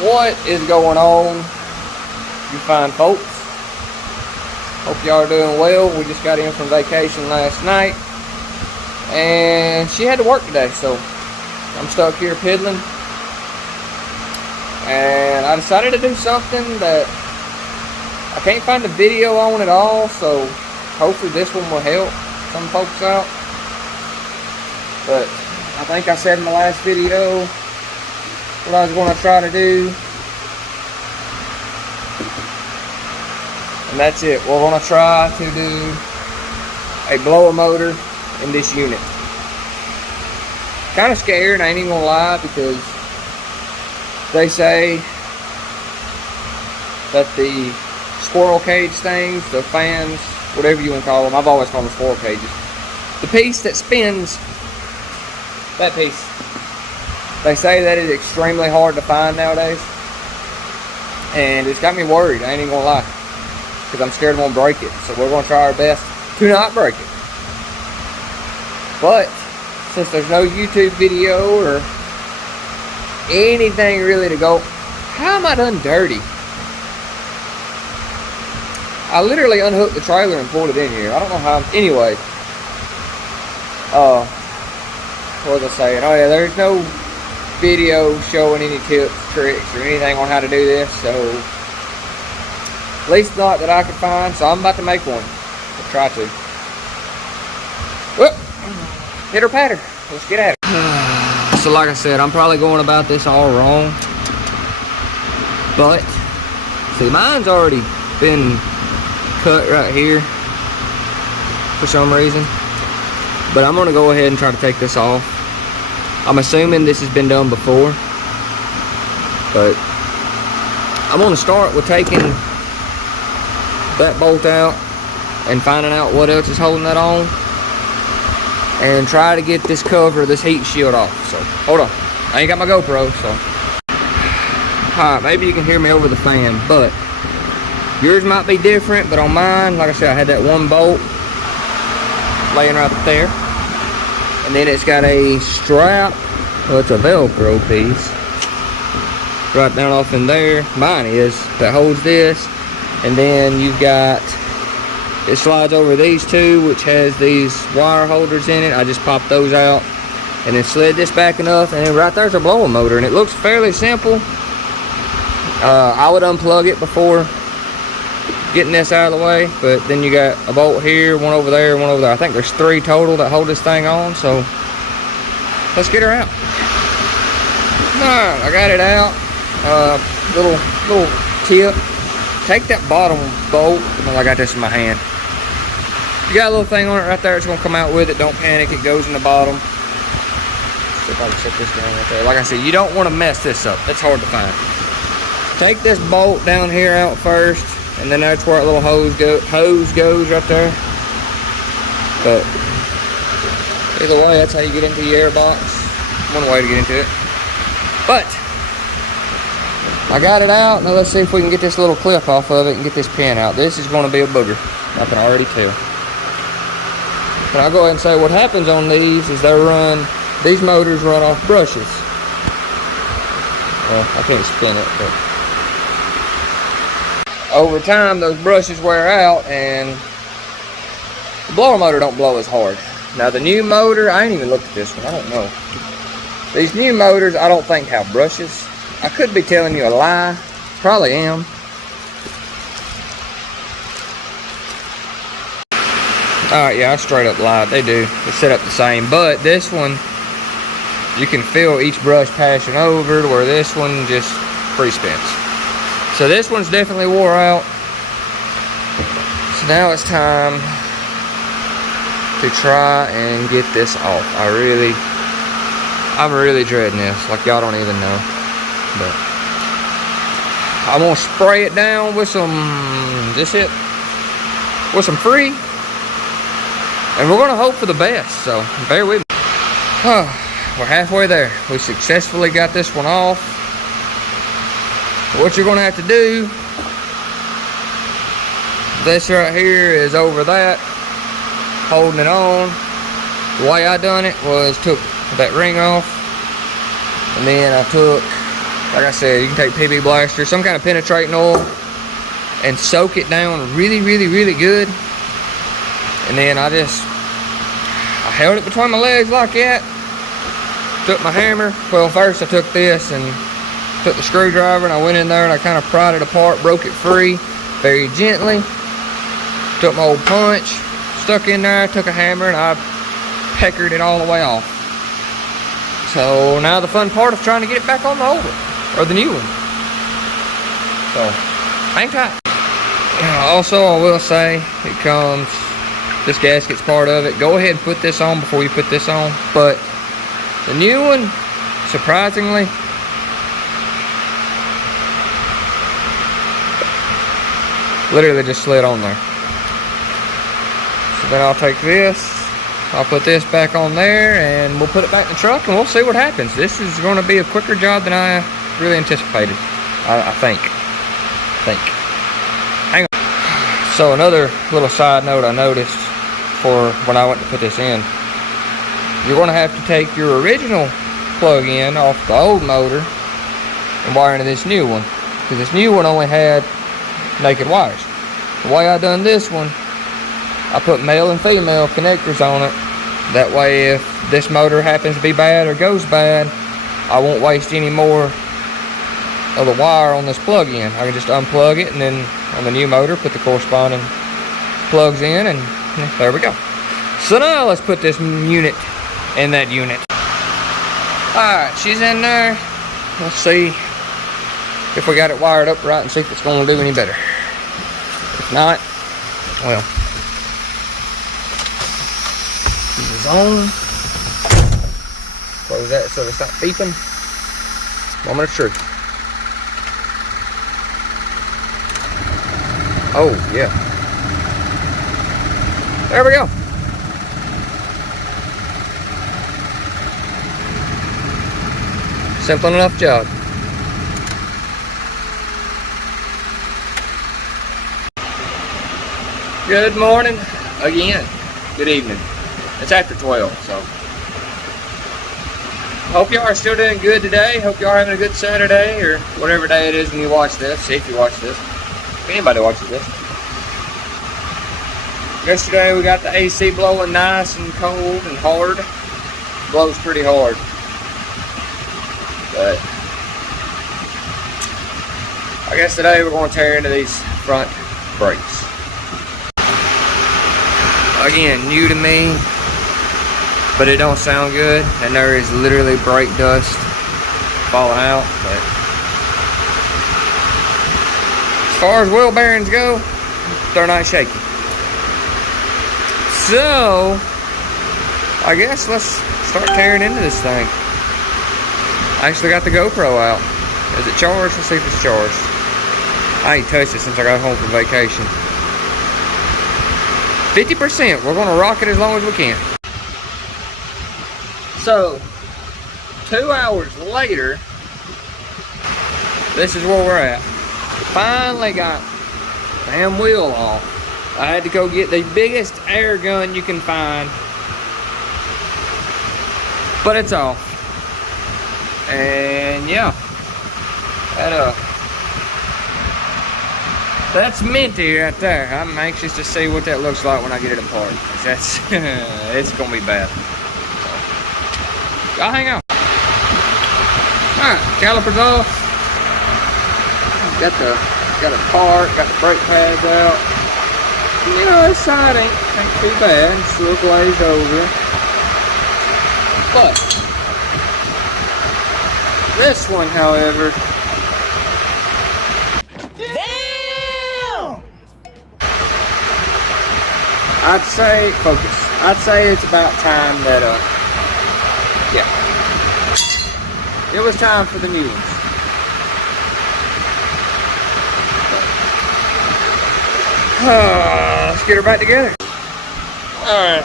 What is going on, you fine folks? Hope y'all are doing well. We just got in from vacation last night, and she had to work today, so I'm stuck here piddling. And I decided to do something that I can't find a video on at all, so hopefully this one will help some folks out. But I think I said in the last video what I was going to try to do. And that's it. We're going to try to do a blower motor in this unit. Kind of scared, I ain't even going to lie, because they say that the squirrel cage things, the fans, whatever you want to call them, I've always called them squirrel cages. The piece that spins, that piece, they say that it's extremely hard to find nowadays. And it's got me worried, I ain't even going to lie, because I'm scared I'm going to break it. So we're going to try our best to not break it. But since there's no YouTube video or anything really to go, how am I done dirty? I literally unhooked the trailer and pulled it in here. I don't know how. Anyway, what was I saying? Oh yeah, there's no video showing any tips, tricks, or anything on how to do this. So at least not that I could find. So I'm about to make one. I'll try to. Well, hitter patter. Let's get at it. So like I said, I'm probably going about this all wrong. But see, mine's already been cut right here for some reason. But I'm gonna go ahead and try to take this off. I'm assuming this has been done before. But I'm gonna start with taking that bolt out and finding out what else is holding that on, and try to get this cover, this heat shield off. So hold on, I ain't got my GoPro, so alright, maybe you can hear me over the fan, but yours might be different. But on mine, like I said, I had that one bolt laying right there, and then it's got a strap, well, it's a Velcro piece right down off in there, mine is, that holds this. And then you've got, it slides over these two, which has these wire holders in it. I just popped those out and then slid this back enough, and then right there's a blower motor, and it looks fairly simple. I would unplug it before getting this out of the way, but then you got a bolt here, one over there, one over there. I think there's 3 total that hold this thing on, so let's get her out. Alright, I got it out. Little tip. Take that bottom bolt. Well, I got this in my hand. You got a little thing on it right there. It's going to come out with it. Don't panic. It goes in the bottom. See if I can set this down right there. Like I said, you don't want to mess this up. It's hard to find. Take this bolt down here out first, and then that's where that little hose goes right there. But either way, that's how you get into the air box. One way to get into it. But I got it out. Now let's see if we can get this little clip off of it and get this pin out. This is going to be a booger, I can already tell. And I'll go ahead and say what happens on these is these motors run off brushes. Well, I can't spin it, but over time those brushes wear out and the blower motor don't blow as hard. Now the new motor, I ain't even looked at this one, I don't know. These new motors I don't think have brushes. I could be telling you a lie. Probably am. Alright, yeah, I straight up lied. They do. They're set up the same. But this one, you can feel each brush passing over, to where this one just free spins. So this one's definitely wore out. So now it's time to try and get this off. I'm really dreading this. Like y'all don't even know. But I'm gonna spray it down with some, with some Free, and we're gonna hope for the best. So bear with me. We're halfway there. We successfully got this one off. What you're gonna have to do, this right here is over that, holding it on. The way I done it was took that ring off, and then I took Like I said, you can take PB Blaster, some kind of penetrating oil, and soak it down really, really, really good. And then I held it between my legs like that. Took my hammer. Well, first I took this and took the screwdriver, and I went in there and I kind of pried it apart, broke it free very gently. Took my old punch, stuck in there, took a hammer, and I peckered it all the way off. So now the fun part of trying to get it back on the old one, or the new one. So, hang tight. Also, I will say, it comes, this gasket's part of it. Go ahead and put this on before you put this on. But the new one, surprisingly, literally just slid on there. So then I'll take this, I'll put this back on there, and we'll put it back in the truck, and we'll see what happens. This is going to be a quicker job than I really anticipated, I think. Hang on. So another little side note I noticed for when I went to put this in, you're going to have to take your original plug-in off the old motor and wire into this new one, because this new one only had naked wires. The way I done this one, I put male and female connectors on it. That way, if this motor happens to be bad or goes bad, I won't waste any more of the wire on this plug-in. I can just unplug it, and then on the new motor, put the corresponding plugs in, and there we go. So now let's put this unit in that unit. Alright, she's in there. Let's see if we got it wired up right and see if it's going to do any better. If not, well, this is on. Close that so it's not beeping. Moment of truth. Oh, yeah. There we go. Simple enough job. Good morning again. Good evening. It's after 12, so hope y'all are still doing good today. Hope y'all are having a good Saturday or whatever day it is when you watch this. If you watch this, if anybody watches this. Yesterday we got the AC blowing nice and cold and hard. Blows pretty hard. But I guess today we're going to tear into these front brakes. Again, new to me, but it don't sound good, and there is literally brake dust falling out. But as far as wheel bearings go, they're not shaky. So I guess let's start tearing into this thing. I actually got the GoPro out. Is it charged? Let's see if it's charged. I ain't touched it since I got home from vacation. 50%. We're gonna rock it as long as we can. So, 2 hours later, this is where we're at. Finally got the damn wheel off. I had to go get the biggest air gun you can find, but it's off. And yeah, that's minty right there. I'm anxious to see what that looks like when I get it apart. That's it's gonna be bad. Y'all hang out. Alright, calipers off. Got it apart, got the brake pads out. You know, this side ain't too bad. It's a little glazed over. But this one, however, damn! I'd say, focus. I'd say it's about time that, yeah. It was time for the new ones. Let's get her back together. Alright,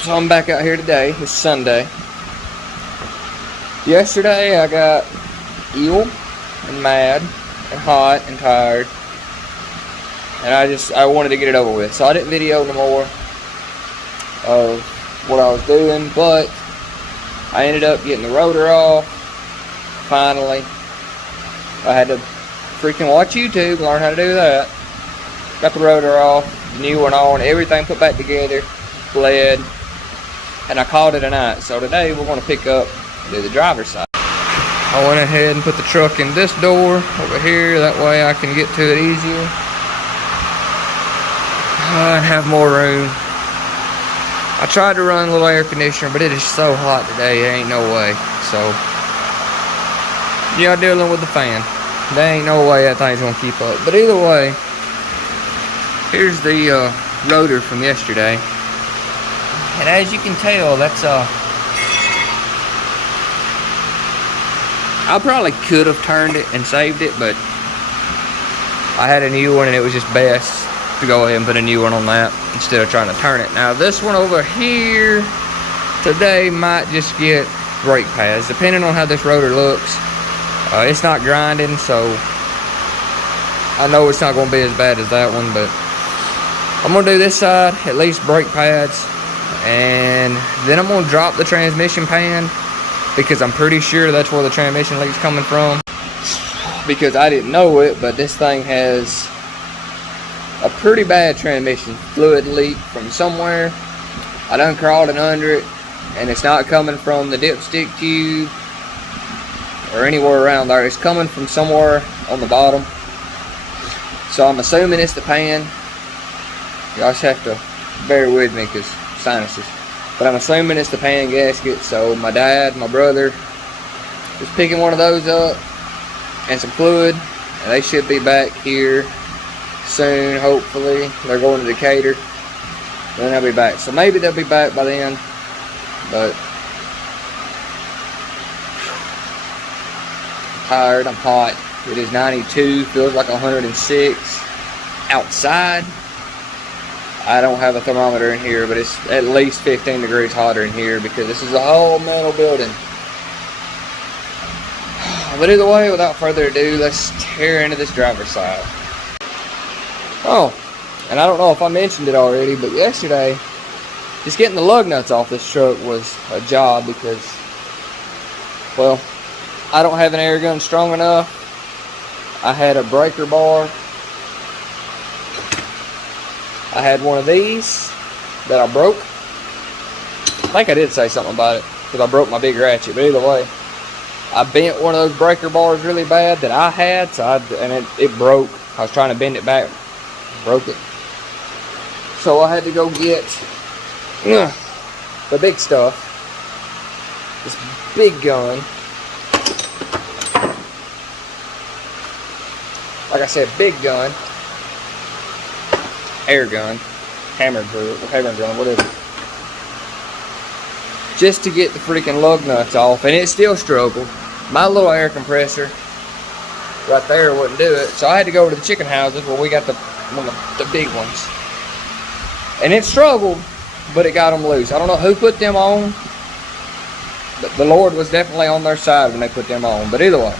so I'm back out here today. It's Sunday. Yesterday I got ill and mad and hot and tired, and I wanted to get it over with, so I didn't video no more of what I was doing, but I ended up getting the rotor off finally, I had to freaking watch YouTube, learn how to do that. Got the rotor off, the new one on, everything put back together, bled, and I called it a night. So today we're going to pick up and do the driver's side. I went ahead and put the truck in this door over here, that way I can get to it easier and have more room. I tried to run a little air conditioner, but it is so hot today, there ain't no way. So, you're dealing with the fan. There ain't no way that thing's gonna keep up. But either way, here's the rotor from yesterday. And as you can tell, that's I probably could have turned it and saved it, but I had a new one and it was just best to go ahead and put a new one on that instead of trying to turn it. Now this one over here today might just get brake pads, depending on how this rotor looks. It's not grinding, so I know it's not going to be as bad as that one, but I'm going to do this side, at least brake pads, and then I'm going to drop the transmission pan because I'm pretty sure that's where the transmission leak's coming from, because I didn't know it, but this thing has a pretty bad transmission fluid leak from somewhere. I done crawled it under it, and it's not coming from the dipstick tube or anywhere around there. It's coming from somewhere on the bottom. So I'm assuming it's the pan. You all just have to bear with me because sinuses. But I'm assuming it's the pan gasket. So my dad, my brother is picking one of those up and some fluid, and they should be back here soon, hopefully. They're going to Decatur, then they'll be back. So maybe they'll be back by then, but I'm tired, I'm hot. It is 92, feels like 106 outside. I don't have a thermometer in here, but it's at least 15 degrees hotter in here because this is a whole metal building. But either way, without further ado, let's tear into this driver's side. Oh, and I don't know if I mentioned it already, but yesterday, just getting the lug nuts off this truck was a job because, well, I don't have an air gun strong enough. I had a breaker bar. I had one of these that I broke. I think I did say something about it because I broke my big ratchet, but either way, I bent one of those breaker bars really bad that I had, so it broke. I was trying to bend it back. Broke it. So I had to go get the big stuff. This big gun. Like I said, big gun. Air gun. Hammer gun, whatever. Just to get the freaking lug nuts off, and it still struggled. My little air compressor right there wouldn't do it, so I had to go to the chicken houses where we got one of the big ones, and it struggled, but it got them loose. I don't know who put them on, but the Lord was definitely on their side when they put them on. But either way,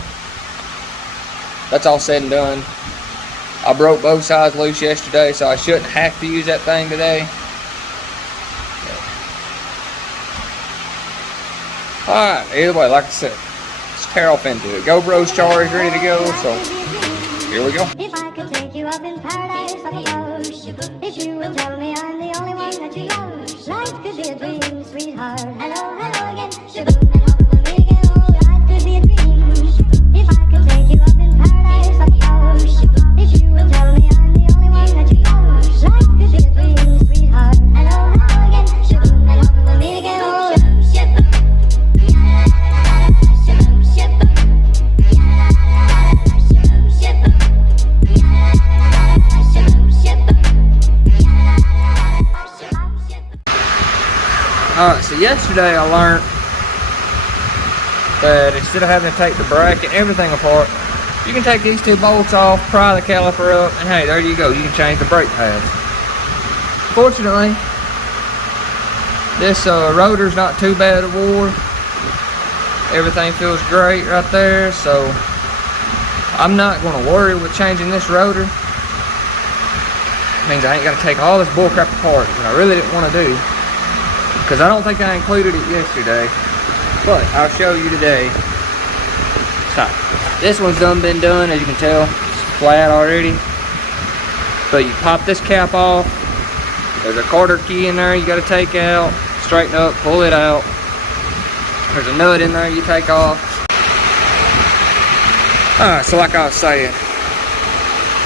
that's all said and done. I broke both sides loose yesterday, so I shouldn't have to use that thing today. Alright, either way, like I said, let's tear off into it. GoPro's charged, ready to go, so here we go. If I could take you up in paradise, if you will tell me I'm the only one that you love, life could be a dream, sweetheart. Hello, hello again. Shaboom, and home with me again. Oh, life could be a dream. If I could take you up in paradise, if you will tell me I'm the only one that you love, life could be a dream, sweetheart. Hello, hello again. Shaboom, and home with me again. Oh, Alright, so yesterday I learned that instead of having to take the bracket and everything apart, you can take these two bolts off, pry the caliper up, and hey, there you go. You can change the brake pads. Fortunately, this rotor's not too bad of war. Everything feels great right there, so I'm not going to worry with changing this rotor. It means I ain't got to take all this bullcrap apart, which I really didn't want to do, because I don't think I included it yesterday, but I'll show you today. Stop. This one's been done, as you can tell. It's flat already. But you pop this cap off. There's a quarter key in there you gotta take out. Straighten up, pull it out. There's a nut in there you take off. Alright, so like I was saying,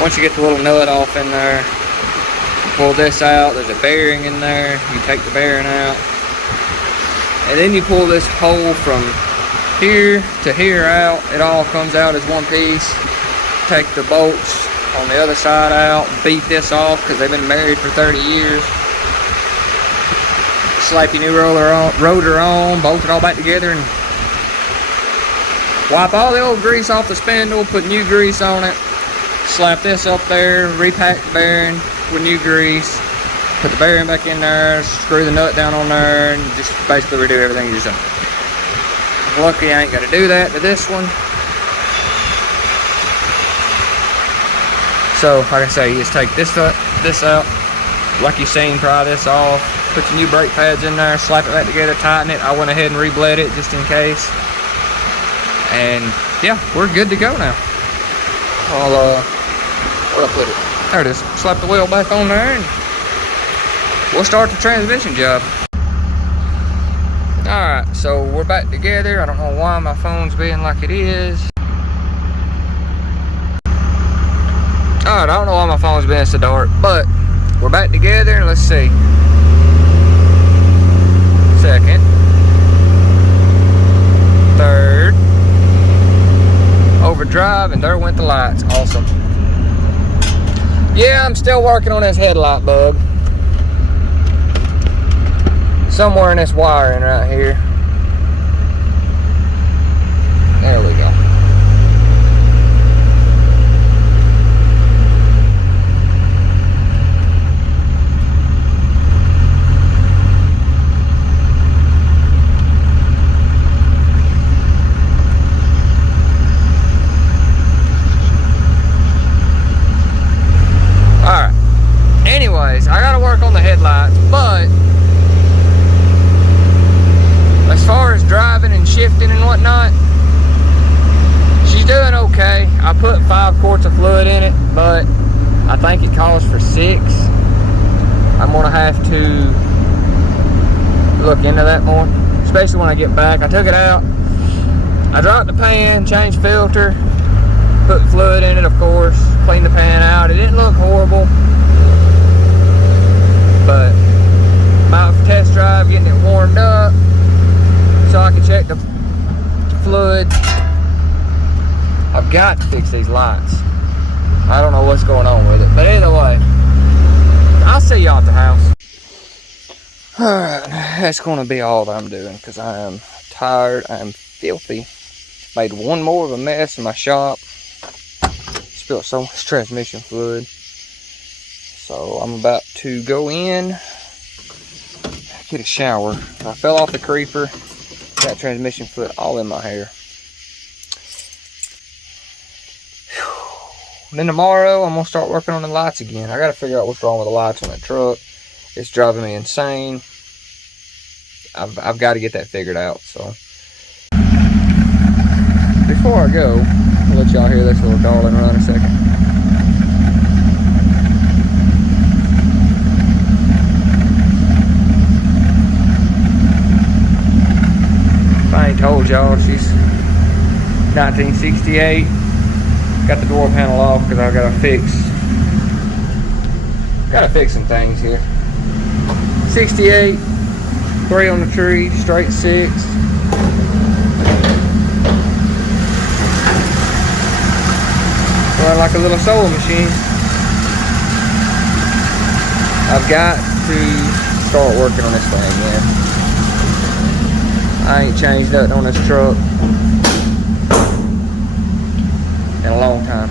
once you get the little nut off in there, pull this out. There's a bearing in there. You take the bearing out. And then you pull this hole from here to here out. It all comes out as one piece. Take the bolts on the other side out. Beat this off because they've been married for 30 years. Slap your new rotor on, bolt it all back together, and wipe all the old grease off the spindle, put new grease on it, slap this up there, repack the bearing with new grease, put the bearing back in there, screw the nut down on there, and just basically redo everything you just done. Lucky I ain't got to do that to this one. So, like I say, you just take this out, like you seen, pry this off, put your new brake pads in there, slap it back together, tighten it. I went ahead and re-bled it just in case. And yeah, we're good to go now. Where'd I put it? There it is. Slap the wheel back on there and we'll start the transmission job. Alright, so we're back together. I don't know why my phone's being like it is. Alright, I don't know why my phone's being so dark, but we're back together and let's see. Second. Third. Overdrive, and there went the lights. Awesome. Yeah, I'm still working on this headlight bug. Somewhere in this wiring right here. There we go. Alright. Anyways, I gotta work on the headlights, but as far as driving and shifting and whatnot, she's doing okay. I put 5 quarts of fluid in it, but I think it calls for 6. I'm gonna have to look into that more, especially when I get back. I took it out, I dropped the pan, changed filter, put fluid in it, of course, cleaned the pan out. It didn't look horrible, but I'm out for test drive, getting it warmed up so I can check the fluid. I've got to fix these lights. I don't know what's going on with it, but either way, I'll see y'all at the house. Alright, that's going to be all that I'm doing because I am tired, I am filthy. Made one more of a mess in my shop. Spilled so much transmission fluid. So I'm about to go in, get a shower. I fell off the creeper. Got transmission fluid all in my hair. And then tomorrow I'm gonna start working on the lights again. I gotta figure out what's wrong with the lights on that truck. It's driving me insane. I've got to get that figured out. So before I go, I'll let y'all hear this little darling run a second. I ain't told y'all, she's 1968. Got the door panel off because I gotta fix some things here. 68, 3 on the tree, straight 6. Run like a little sewing machine. I've got to start working on this thing, man. I ain't changed nothing on this truck in a long time.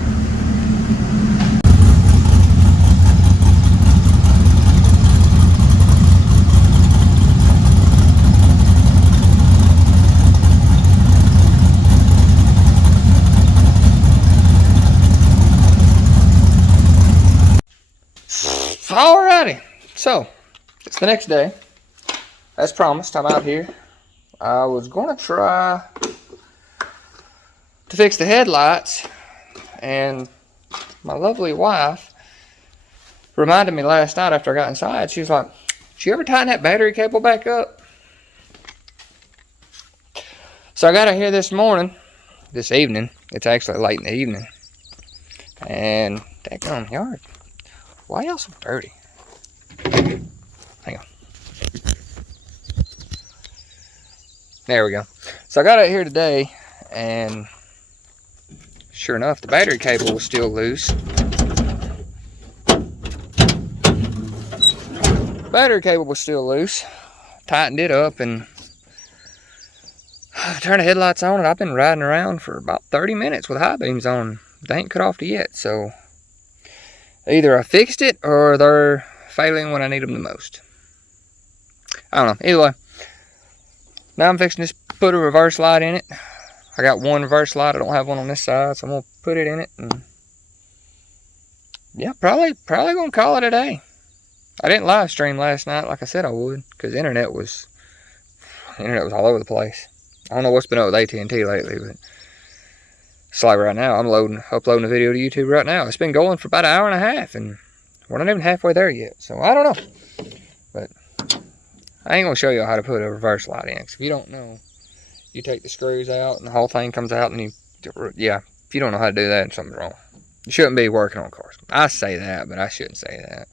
Alrighty, so it's the next day. As promised, I'm out here. I was gonna try to fix the headlights, and my lovely wife reminded me last night after I got inside. She was like, "Did you ever tighten that battery cable back up?" So I got out here this evening. It's actually late in the evening. And daggone yard. Why y'all so dirty? Hang on. There we go. So I got out here today, and sure enough, the battery cable was still loose. Battery cable was still loose. Tightened it up and turned the headlights on, and I've been riding around for about 30 minutes with high beams on. They ain't cut off yet, so either I fixed it or they're failing when I need them the most. I don't know. Either way, now I'm fixing to put a reverse light in it. I got one reverse light. I don't have one on this side, so I'm gonna put it in it, and yeah, probably gonna call it a day. I didn't live stream last night like I said I would, because the internet was all over the place. I don't know what's been up with AT&T lately, but it's like right now, I'm uploading a video to YouTube right now. It's been going for about an hour and a half, and we're not even halfway there yet. So, I don't know. But I ain't going to show you how to put a reverse light in. Because if you don't know, you take the screws out, and the whole thing comes out, and if you don't know how to do that, something's wrong. You shouldn't be working on cars. I say that, but I shouldn't say that.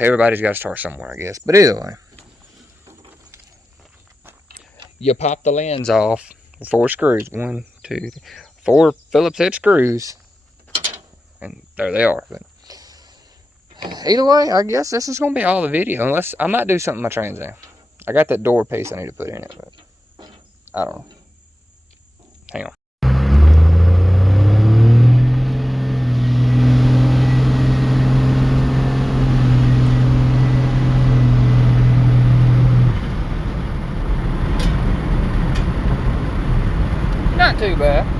Everybody's got to start somewhere, I guess. But either way, you pop the lens off. 4 screws. 1, 2, 3, 4 Phillips head screws. And there they are. But either way, I guess this is going to be all the video. Unless I might do something with my Trans Am. I got that door piece I need to put in it. But I don't know. Hang on. Not too bad.